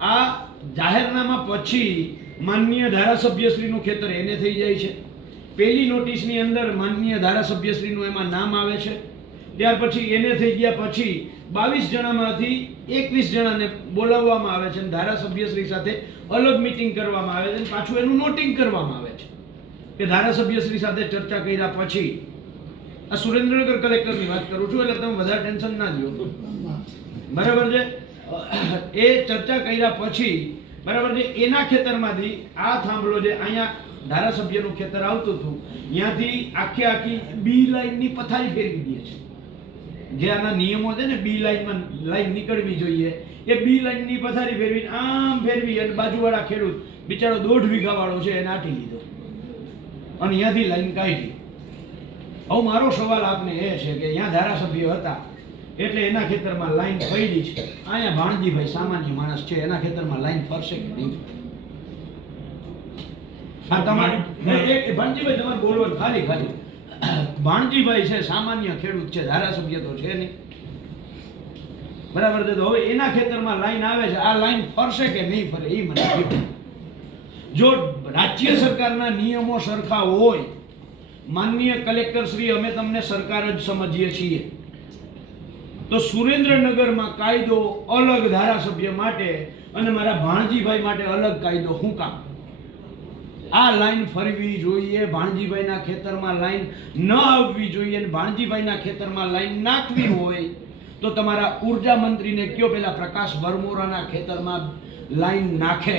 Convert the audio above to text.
આ જાહેરનામા પછી માનનીય ધારાસભ્યશ્રીનું ખેતર એને થઈ જાય છે. પહેલી નોટિસની અંદર માનનીય ધારાસભ્યશ્રીનું એમાં નામ આવે છે. ત્યાર પછી એને થઈ ગયા પછી 22 જણામાંથી 21 જણાને બોલાવવામાં આવે છે અને ધારાસભ્યશ્રી સાથે અલગ મીટિંગ કરવામાં આવે છે અને પાછું એનું નોટિંગ કરવામાં આવે છે કે ધારાસભ્યશ્રી સાથે ચર્ચા કર્યા પછી. આ સુરેન્દ્રનગર કલેક્ટરની વાત કરું છું એટલે તમે વધારે ટેન્શન ના લ્યો, બરાબર છે. એ ચર્ચા કર્યા પછી બરાબર છે એના ખેતરમાંથી આ થાંભલો જે અહીંયા ધારાસભ્યનું ખેતર આવતું હતું ત્યાંથી આખી બી લાઈનની પથારી ફેરવી દે છે. જે આના નિયમો છે ને બી લાઈનમાં લાઈન નીકળવી જોઈએ એ બી લાઈનની પથારી ફેરવી આમ ફેરવી અને બાજુવાળા ખેડૂત બિચારો 1.5 વીઘા વાળો છે એને આટી લીધો અને ત્યાંથી લાઈન કાઢી. હવે મારો સવાલ આપને એ છે કે અહીંયા ધારાસભ્ય હતા એટલે એના ખેતરમાં લાઈન પડી છે. અહીંયા ભાણજીભાઈ સામાન્ય માણસ છે, એના ખેતરમાં લાઈન ફરશે કે નહીં? આ તમારે ભાણજીભાઈ તમારે બોલવાનું ખાલી ભાણજીભાઈ છે, સામાન્ય ખેડૂત છે, ધારાસભ્ય તો છે નહીં, બરાબર છે. તો હવે એના ખેતરમાં લાઈન આવે છે, આ લાઈન ફરશે કે નહીં ફરે એ મને કહો. જો રાજ્ય સરકારના નિયમો સરખા હોય, માનનીય કલેક્ટર શ્રી, અમે તમને સરકાર જ સમજીએ છીએ, તો સુરેન્દ્રનગરમાં કાયદો અલગ ધારાસભ્ય માટે અને મારા ભાણજીભાઈ માટે અલગ કાયદો શું કામ? આ લાઈન ફરવી જોઈએ, ભાણજીભાઈના ખેતરમાં લાઈન ન આવવી જોઈએ અને ભાણજીભાઈના ખેતરમાં લાઈન નાખવી હોય તો તમારા ઉર્જા મંત્રીને કયો પેલા પ્રકાશ વરમોરાના ખેતરમાં લાઈન નાખે.